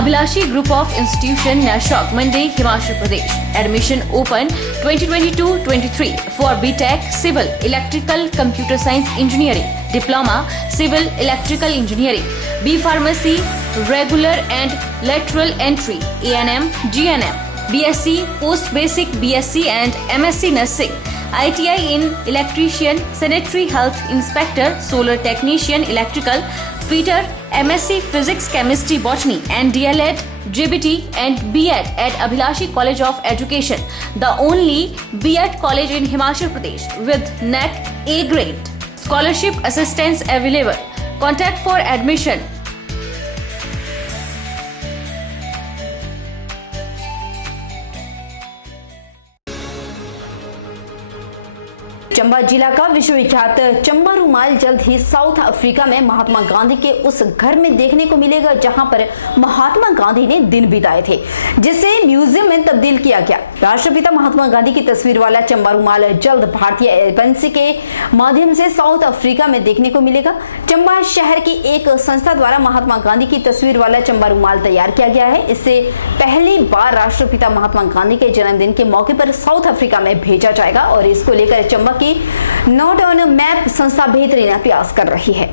Abhilashi Group of Institution, Nashok, Mandi, Himachal Pradesh. Admission open 2022-23 for BTech Civil Electrical Computer Science Engineering, Diploma Civil Electrical Engineering, B Pharmacy, Regular and Lateral Entry, A&M, GNM, BSc, Post Basic BSc and MSc Nursing, ITI in Electrician, Sanitary Health Inspector, Solar Technician, Electrical, Fitter, MSc Physics, Chemistry, Botany and DLEd, JBT and B.Ed at Abhilashi College of Education, the only B.Ed college in Himachal Pradesh with NAC A grade. Scholarship assistance available. Contact for admission. Chamba जिला का विश्वविख्यात चंबा रुमाल जल्द ही south Africa में महात्मा गांधी के उस घर में देखने को मिलेगा जहां पर महात्मा गांधी ने दिन बिताए थे, जिसे म्यूजियम में तब्दील किया गया। राष्ट्रपिता महात्मा गांधी की तस्वीर वाला चंबा रुमाल जल्द भारतीय एजेंसी के माध्यम से साउथ अफ्रीका में देखने को मिलेगा। चंबा शहर की एक संस्था द्वारा महात्मा गांधी की तस्वीर वाला चंबा रुमाल तैयार किया गया है। इससे पहली बार राष्ट्रपिता महात्मा गांधी के जन्मदिन के मौके पर साउथ अफ्रीका में भेजा जाएगा और इसको लेकर चंबा की नोट ऑन मैप संस्था बेहतरीन प्रयास कर रही है।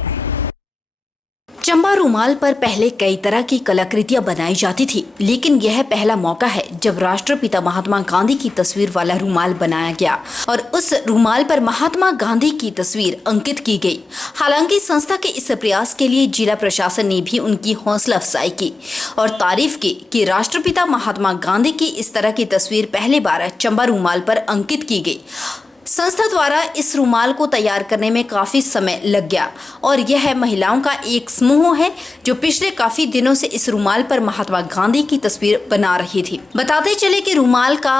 चंबा रुमाल पर पहले कई तरह की कलाकृतियां बनाई जाती थी, लेकिन यह पहला मौका है जब राष्ट्रपिता महात्मा गांधी की तस्वीर वाला रुमाल बनाया गया और उस रुमाल पर महात्मा गांधी की तस्वीर अंकित की गई। हालांकि संस्था के इस प्रयास के लिए जिला प्रशासन ने भी उनकी हौसला अफजाई की और तारीफ की कि राष्ट्रपिता महात्मा गांधी की इस तरह की तस्वीर पहली बार चंबा रुमाल पर अंकित की गई। संस्था द्वारा इस रुमाल को तैयार करने में काफी समय लग गया और यह महिलाओं का एक समूह है जो पिछले काफी दिनों से इस रुमाल पर महात्मा गांधी की तस्वीर बना रही थी। बताते चले कि रुमाल का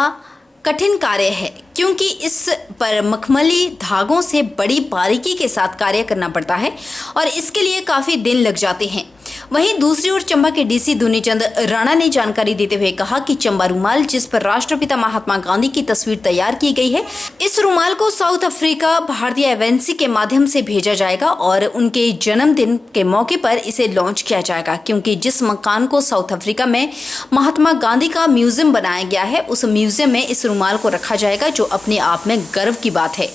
कठिन कार्य है क्योंकि इस पर मखमली धागों से बड़ी बारीकी के साथ कार्य करना पड़ता है और इसके लिए काफी दिन लग जाते हैं। वहीं दूसरी ओर चंबा के डीसी दुनीचंद राणा ने जानकारी देते हुए कहा कि चंबा रुमाल जिस पर राष्ट्रपिता महात्मा गांधी की तस्वीर तैयार की गई है, इस रुमाल को साउथ अफ्रीका भारतीय एजेंसी के माध्यम से भेजा जाएगा और उनके जन्मदिन के मौके पर इसे लॉन्च किया जाएगा, क्योंकि जिस मकान को साउथ अफ्रीका में महात्मा गांधी का म्यूजियम बनाया गया है, उस म्यूजियम में इस रुमाल को रखा जाएगा, जो अपने आप में गर्व की बात है।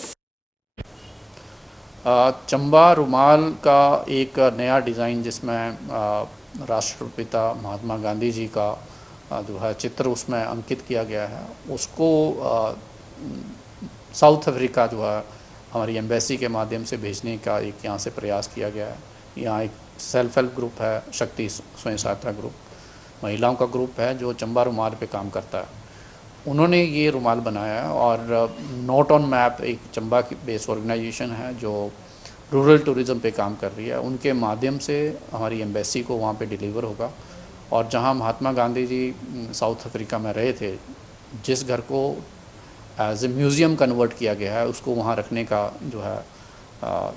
चंबा रुमाल का एक नया डिज़ाइन जिसमें राष्ट्रपिता महात्मा गांधी जी का जो है चित्र उसमें अंकित किया गया है, उसको साउथ अफ्रीका जो है हमारी एम्बेसी के माध्यम से भेजने का एक यहाँ से प्रयास किया गया है। यहाँ एक सेल्फ हेल्प ग्रुप है, शक्ति स्वयं सहायता ग्रुप, महिलाओं का ग्रुप है जो चंबा रुमाल पे काम करता है। उन्होंने ये रुमाल बनाया है और नोट ऑन मैप एक चंबा की बेस ऑर्गेनाइजेशन है जो रूरल टूरिज़्म पे काम कर रही है, उनके माध्यम से हमारी एम्बेसी को वहाँ पे डिलीवर होगा। और जहाँ महात्मा गांधी जी साउथ अफ्रीका में रहे थे, जिस घर को एज ए म्यूज़ियम कन्वर्ट किया गया है, उसको वहाँ रखने का जो है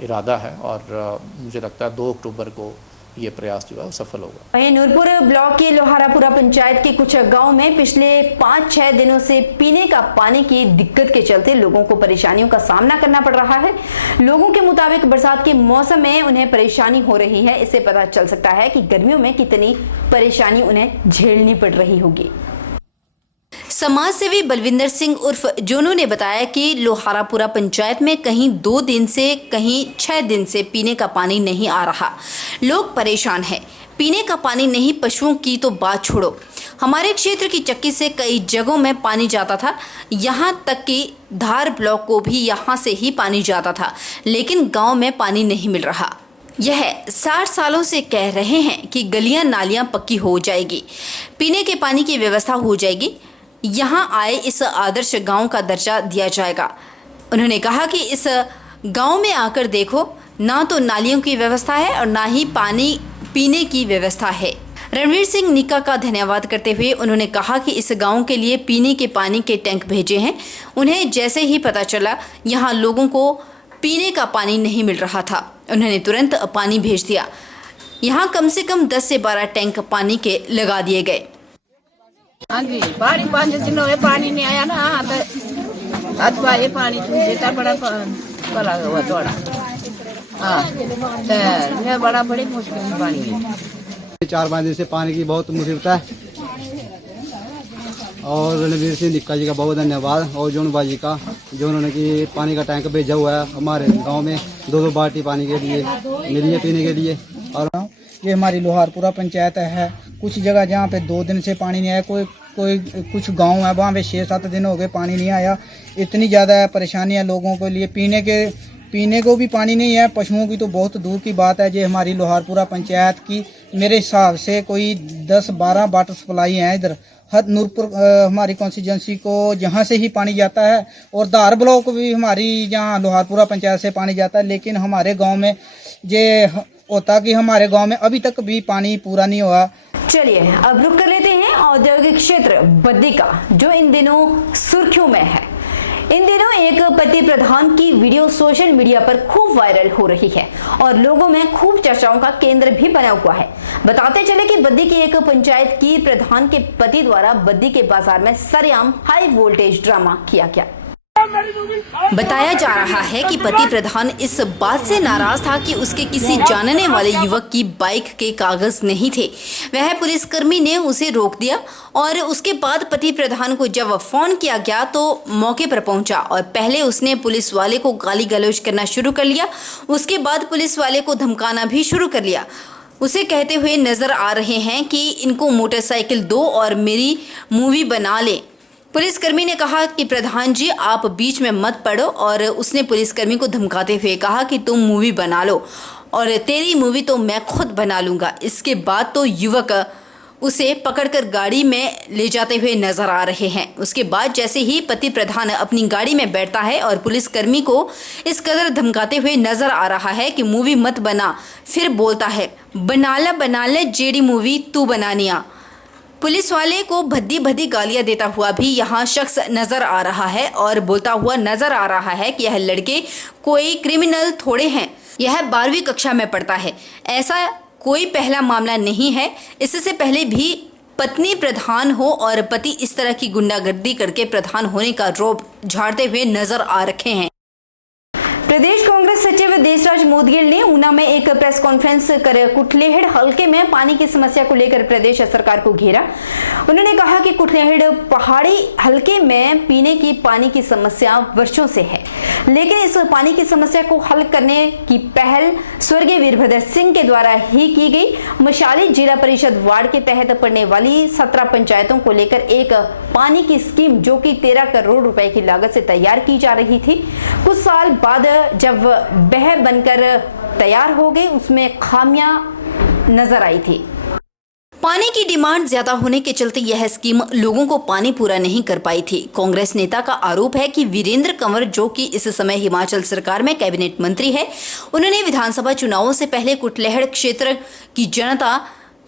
इरादा है और मुझे लगता है 2 अक्टूबर को ये प्रयास जो है सफल होगा। वहीं नूरपुर ब्लॉक के लोहारापुरा पंचायत के कुछ गांव में पिछले 5-6 दिनों से पीने का पानी की दिक्कत के चलते लोगों को परेशानियों का सामना करना पड़ रहा है। लोगों के मुताबिक बरसात के मौसम में उन्हें परेशानी हो रही है। इससे पता चल सकता है कि गर्मियों में कितनी परेशानी उन्हें झेलनी पड़ रही होगी। समाज सेवी बलविंदर सिंह उर्फ जोनू ने बताया कि लोहारापुरा पंचायत में कहीं 2 दिन से कहीं 6 दिन से पीने का पानी नहीं आ रहा। लोग परेशान हैं। पीने का पानी नहीं, पशुओं की तो बात छोड़ो। हमारे क्षेत्र की चक्की से कई जगहों में पानी जाता था, यहाँ तक कि धार ब्लॉक को भी यहाँ से ही पानी जाता था, लेकिन गाँव में पानी नहीं मिल रहा। यह 60 सालों से कह रहे हैं कि गलियां नालियां पक्की हो जाएगी, पीने के पानी की व्यवस्था हो जाएगी, यहाँ आए इस आदर्श गांव का दर्जा दिया जाएगा। उन्होंने कहा कि इस गांव में आकर देखो, ना तो नालियों की व्यवस्था है और ना ही पानी पीने की व्यवस्था है। रणवीर सिंह निक्का का धन्यवाद करते हुए उन्होंने कहा कि इस गांव के लिए पीने के पानी के टैंक भेजे हैं। उन्हें जैसे ही पता चला यहाँ लोगों को पीने का पानी नहीं मिल रहा था, उन्होंने तुरंत पानी भेज दिया। यहाँ कम से कम 10 से 12 टैंक पानी के लगा दिए गए। हाँ जी, 5 दिन हुए पानी नहीं आया ना, तो अथवा ये पानी देता बड़ा भला हुआ थोड़ा। हाँ, तो मैं बड़ी मुश्किल में पानी है। 4-5 दिन से पानी की बहुत मुसीबत है और रणवीर सिंह निक्का जी का बहुत धन्यवाद और जोन बाजी का जो उन्होंने कि पानी का टैंक भेजा हुआ है हमारे गांव में 2-2 बाल्टी पानी के लिए मिली है पीने के लिए। और ये हमारी लोहारपुरा पंचायत है। कुछ जगह जहाँ पे 2 दिन से पानी नहीं आया, कोई कुछ गांव है वहाँ पे 6-7 दिन हो गए पानी नहीं आया। इतनी ज़्यादा परेशानी है लोगों के लिए, पीने को भी पानी नहीं है, पशुओं की तो बहुत दूर की बात है। ये हमारी लोहारपुरा पंचायत की मेरे हिसाब से कोई 10-12 वाटर सप्लाई हैं इधर। हद नूरपुर हमारी कॉन्स्टिट्यूंसी को जहाँ से ही पानी जाता है और धार ब्लॉक भी हमारी यहाँ लोहारपुरा पंचायत से पानी जाता है। लेकिन हमारे गांव में ये होता कि हमारे गांव में अभी तक भी पानी पूरा नहीं हुआ। चलिए अब रुक कर लेते हैं औद्योगिक क्षेत्र बद्दी का, जो इन दिनों सुर्खियों में है। इन दिनों एक पति प्रधान की वीडियो सोशल मीडिया पर खूब वायरल हो रही है और लोगों में खूब चर्चाओं का केंद्र भी बना हुआ है। बताते चले कि बद्दी की एक पंचायत की प्रधान के पति द्वारा बद्दी के बाजार में सरेआम हाई वोल्टेज ड्रामा किया गया। बताया जा रहा है कि पति प्रधान इस बात से नाराज था कि उसके किसी जानने वाले युवक की बाइक के कागज नहीं थे। वह पुलिसकर्मी ने उसे रोक दिया और उसके बाद पति प्रधान को जब फोन किया गया तो मौके पर पहुंचा और पहले उसने पुलिस वाले को गाली गलौज करना शुरू कर लिया। उसके बाद पुलिस वाले को धमकाना भी शुरू कर लिया। उसे कहते हुए नजर आ रहे हैं कि इनको मोटरसाइकिल दो और मेरी मूवी बना ले। पुलिसकर्मी ने कहा कि प्रधान जी आप बीच में मत पड़ो और उसने पुलिसकर्मी को धमकाते हुए कहा कि तुम मूवी बना लो और तेरी मूवी तो मैं खुद बना लूँगा। इसके बाद तो युवक उसे पकड़कर गाड़ी में ले जाते हुए नजर आ रहे हैं। उसके बाद जैसे ही पति प्रधान अपनी गाड़ी में बैठता है और पुलिसकर्मी को इस कदर धमकाते हुए नजर आ रहा है कि मूवी मत बना, फिर बोलता है बना ले जेडी मूवी तू बनानिया। पुलिस वाले को भद्दी भद्दी गालियां देता हुआ भी यहाँ शख्स नजर आ रहा है और बोलता हुआ नजर आ रहा है कि यह लड़के कोई क्रिमिनल थोड़े हैं, यह 12वीं कक्षा में पढ़ता है। ऐसा कोई पहला मामला नहीं है, इससे पहले भी पत्नी प्रधान हो और पति इस तरह की गुंडागर्दी करके प्रधान होने का रौब झाड़ते हुए नजर आ रखे हैं। प्रदेश कांग्रेस सचिव देशराज मोदगिल ने ऊना में एक प्रेस कॉन्फ्रेंस कर कुठलेहड़ हलके में पानी की समस्या को लेकर प्रदेश सरकार को घेरा। उन्होंने कहा कि कुठलेहड़ पहाड़ी हलके में पीने की पानी की समस्या वर्षों से है, लेकिन इस पानी की समस्या को हल करने की पहल स्वर्गीय वीरभद्र सिंह के द्वारा ही की गई। मशाली जिला परिषद वार्ड के तहत पड़ने वाली 17 पंचायतों को लेकर एक पानी की स्कीम जो कि 13 करोड़ रुपए की लागत से तैयार की जा रही थी, कुछ साल बाद जब वह बनकर तैयार हो गई उसमें खामियां नजर आई थी। पानी की डिमांड ज्यादा होने के चलते यह स्कीम लोगों को पानी पूरा नहीं कर पाई थी। कांग्रेस नेता का आरोप है कि वीरेंद्र कंवर, जो कि इस समय हिमाचल सरकार में कैबिनेट मंत्री है, उन्होंने विधानसभा चुनावों से पहले कुठलेहड़ क्षेत्र की जनता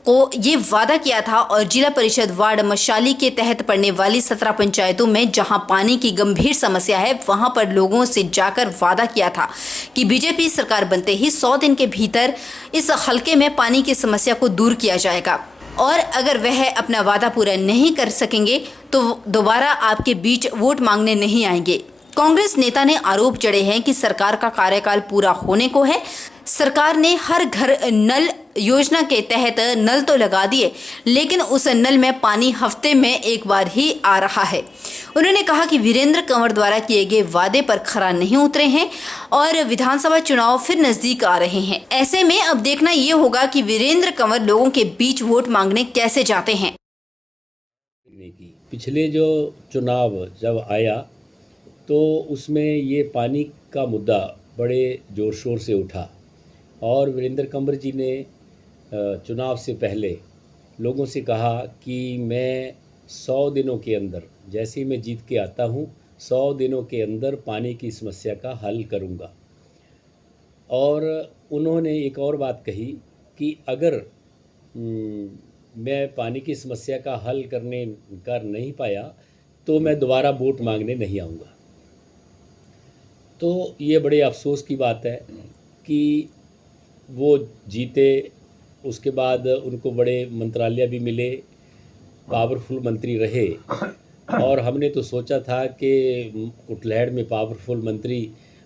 को ये वादा किया था और जिला परिषद वार्ड मशाली के तहत पड़ने वाली 17 पंचायतों में जहां पानी की गंभीर समस्या है, वहां पर लोगों से जाकर वादा किया था कि बीजेपी सरकार बनते ही 100 दिन के भीतर इस हलके में पानी की समस्या को दूर किया जाएगा और अगर वह अपना वादा पूरा नहीं कर सकेंगे तो दोबारा आपके बीच वोट मांगने नहीं आएंगे। कांग्रेस नेता ने आरोप जड़े हैं कि सरकार का कार्यकाल पूरा होने को है। सरकार ने हर घर नल योजना के तहत नल तो लगा दिए, लेकिन उस नल में पानी हफ्ते में एक बार ही आ रहा है। उन्होंने कहा कि वीरेंद्र कंवर द्वारा किए गए वादे पर खरा नहीं उतरे हैं और विधानसभा चुनाव फिर नजदीक आ रहे हैं। ऐसे में अब देखना ये होगा कि वीरेंद्र कंवर लोगों के बीच वोट मांगने कैसे जाते हैं। पिछले जो चुनाव जब आया तो उसमें ये पानी का मुद्दा बड़े ज़ोर शोर से उठा और वीरेंद्र कंवर जी ने चुनाव से पहले लोगों से कहा कि मैं 100 दिनों के अंदर, जैसे ही मैं जीत के आता हूँ, 100 दिनों के अंदर पानी की समस्या का हल करूँगा। और उन्होंने एक और बात कही कि अगर मैं पानी की समस्या का हल कर नहीं पाया तो मैं दोबारा वोट मांगने नहीं आऊँगा। तो ये बड़े अफसोस की बात है कि वो जीते, उसके बाद उनको बड़े मंत्रालय भी मिले, पावरफुल मंत्री रहे और हमने तो सोचा था कि कुठलेहड़ में पावरफुल मंत्री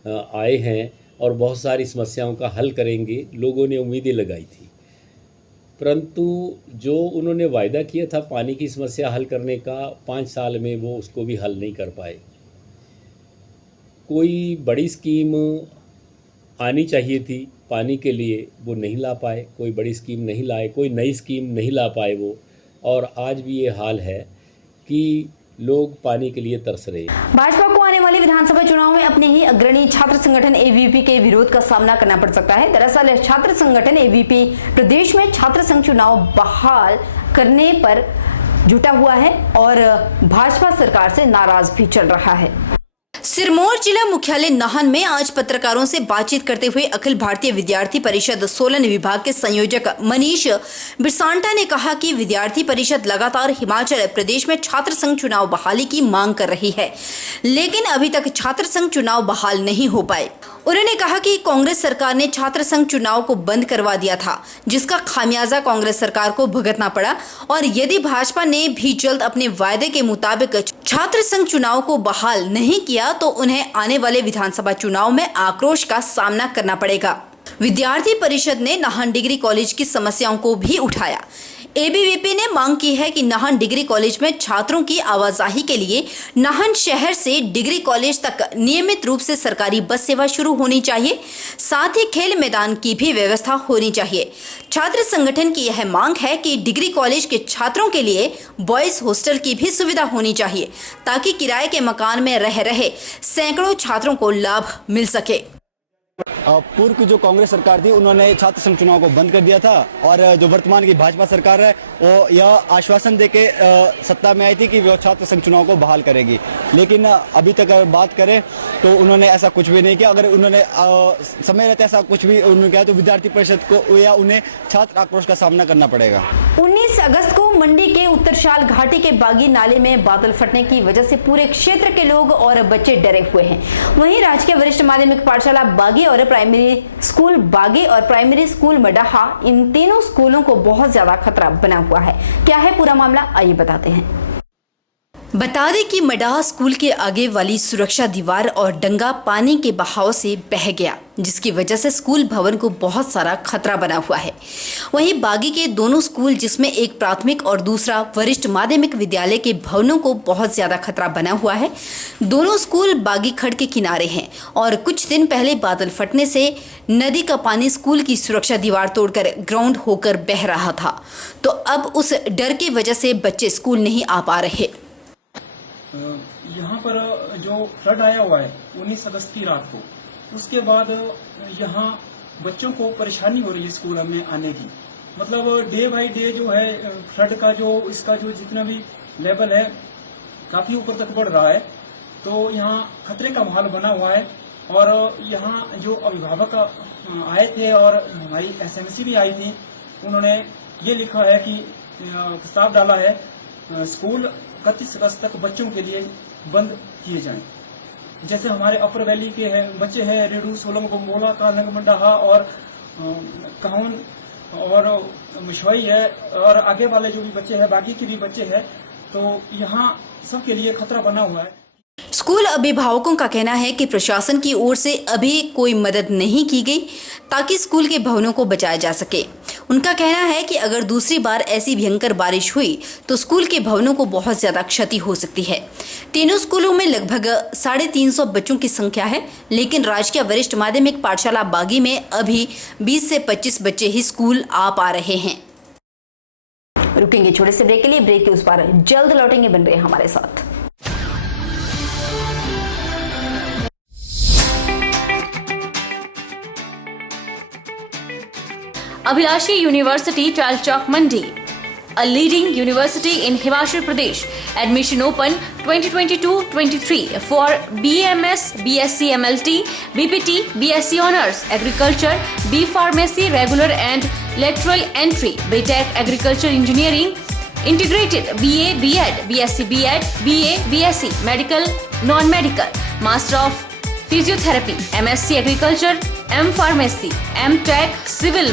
आए हैं और बहुत सारी समस्याओं का हल करेंगे, लोगों ने उम्मीदें लगाई थी। परंतु जो उन्होंने वायदा किया था पानी की समस्या हल करने का, 5 साल में वो उसको भी हल नहीं कर पाए। कोई बड़ी स्कीम आनी चाहिए थी पानी के लिए, वो नहीं ला पाए, कोई बड़ी स्कीम नहीं लाए, कोई नई स्कीम नहीं ला पाए वो, और आज भी ये हाल है कि लोग पानी के लिए तरस रहे हैं। भाजपा को आने वाले विधानसभा चुनाव में अपने ही अग्रणी छात्र संगठन एबीवीपी के विरोध का सामना करना पड़ सकता है। दरअसल छात्र संगठन एबीवीपी प्रदेश में छात्र संघ चुनाव बहाल करने पर जुटा हुआ है और भाजपा सरकार से नाराज भी चल रहा है। सिरमौर जिला मुख्यालय नाहन में आज पत्रकारों से बातचीत करते हुए अखिल भारतीय विद्यार्थी परिषद सोलन विभाग के संयोजक मनीष बिरसांटा ने कहा कि विद्यार्थी परिषद लगातार हिमाचल प्रदेश में छात्र संघ चुनाव बहाली की मांग कर रही है, लेकिन अभी तक छात्र संघ चुनाव बहाल नहीं हो पाए। उन्होंने कहा कि कांग्रेस सरकार ने छात्र संघ चुनाव को बंद करवा दिया था, जिसका खामियाजा कांग्रेस सरकार को भुगतना पड़ा, और यदि भाजपा ने भी जल्द अपने वायदे के मुताबिक छात्र संघ चुनाव को बहाल नहीं किया तो उन्हें आने वाले विधानसभा चुनाव में आक्रोश का सामना करना पड़ेगा। विद्यार्थी परिषद ने नाहन डिग्री कॉलेज की समस्याओं को भी उठाया। एबीवीपी ने मांग की है कि नाहन डिग्री कॉलेज में छात्रों की आवाजाही के लिए नाहन शहर से डिग्री कॉलेज तक नियमित रूप से सरकारी बस सेवा शुरू होनी चाहिए, साथ ही खेल मैदान की भी व्यवस्था होनी चाहिए। छात्र संगठन की यह मांग है कि डिग्री कॉलेज के छात्रों के लिए बॉयज हॉस्टल की भी सुविधा होनी चाहिए, ताकि किराए के मकान में रह रहे सैकड़ों छात्रों को लाभ मिल सके। पूर्व की जो कांग्रेस सरकार थी उन्होंने छात्र संघ चुनाव को बंद कर दिया था, और जो वर्तमान की भाजपा सरकार है वो यह आश्वासन देके सत्ता में आई थी कि वो छात्र संघ चुनाव को बहाल करेगी, लेकिन अभी तक अगर बात करें तो उन्होंने ऐसा कुछ भी नहीं किया। अगर उन्होंने समय रहते ऐसा कुछ भी उन्होंने किया तो विद्यार्थी परिषद को या उन्हें छात्र आक्रोश का सामना करना पड़ेगा। 19 अगस्त को मंडी के उत्तरशाल घाटी के बागी नाले में बादल फटने की वजह से पूरे क्षेत्र के लोग और बच्चे डरे हुए हैं। वहीं राजकीय वरिष्ठ माध्यमिक पाठशाला बागी और प्राइमरी स्कूल बागी और प्राइमरी स्कूल मडाहा, इन तीनों स्कूलों को बहुत ज्यादा खतरा बना हुआ है। क्या है पूरा मामला, आइए बताते हैं। बता दें कि मडाहा स्कूल के आगे वाली सुरक्षा दीवार और डंगा पानी के बहाव से बह गया, जिसकी वजह से स्कूल भवन को बहुत सारा खतरा बना हुआ है। वहीं बागी के दोनों स्कूल, जिसमें एक प्राथमिक और दूसरा वरिष्ठ माध्यमिक विद्यालय के भवनों को बहुत ज्यादा खतरा बना हुआ है। दोनों स्कूल बागी खड़ के किनारे हैं और कुछ दिन पहले बादल फटने से नदी का पानी स्कूल की सुरक्षा दीवार तोड़कर ग्राउंड होकर बह रहा था, तो अब उस डर की वजह से बच्चे स्कूल नहीं आ पा रहे। यहाँ पर जो फ्लड आया हुआ है 19 अगस्त की रात को, उसके बाद यहाँ बच्चों को परेशानी हो रही है स्कूल में आने की। मतलब डे बाय डे जो है फ्लड का जो इसका जो जितना भी लेवल है काफी ऊपर तक बढ़ रहा है, तो यहाँ खतरे का माहौल बना हुआ है। और यहाँ जो अभिभावक आए थे और हमारी एसएमसी भी आई थी, उन्होंने ये लिखा है कि प्रस्ताव डाला है स्कूल 31 अगस्त तक बच्चों के लिए बंद किए जाएं। जैसे हमारे अपर वैली के बच्चे हैं, रेडू, सोलंग, बम्बोला, कालंग, मंडाहा और काउन और मुशवाई है, और आगे वाले जो भी बच्चे हैं बाकी के भी बच्चे हैं, तो यहाँ सबके लिए खतरा बना हुआ है। स्कूल अभिभावकों का कहना है कि प्रशासन की ओर से अभी कोई मदद नहीं की गई ताकि स्कूल के भवनों को बचाया जा सके। उनका कहना है कि अगर दूसरी बार ऐसी भयंकर बारिश हुई तो स्कूल के भवनों को बहुत ज्यादा क्षति हो सकती है। तीनों स्कूलों में लगभग 350 बच्चों की संख्या है, लेकिन राजकीय वरिष्ठ माध्यमिक पाठशाला बागी में अभी 20 से 25 बच्चे ही स्कूल आ पा रहे हैं। रुकेंगे छोटे से ब्रेक के लिए, ब्रेक के उस पार जल्द लौटेंगे, बन रहे हमारे साथ। Abhilashi University, Chalchok, Mandi, a leading university in Himachal Pradesh. Admission open 2022-23 for BMS, BSc MLT, BPT, BSc Honours, Agriculture, B Pharmacy, Regular and Lateral Entry, BTech Agriculture Engineering, Integrated, BA, B.Ed, BSc B.Ed, BA, BSc, Medical, Non-Medical, Master of Physiotherapy, MSc Agriculture, M Pharmacy, M Tech, Civil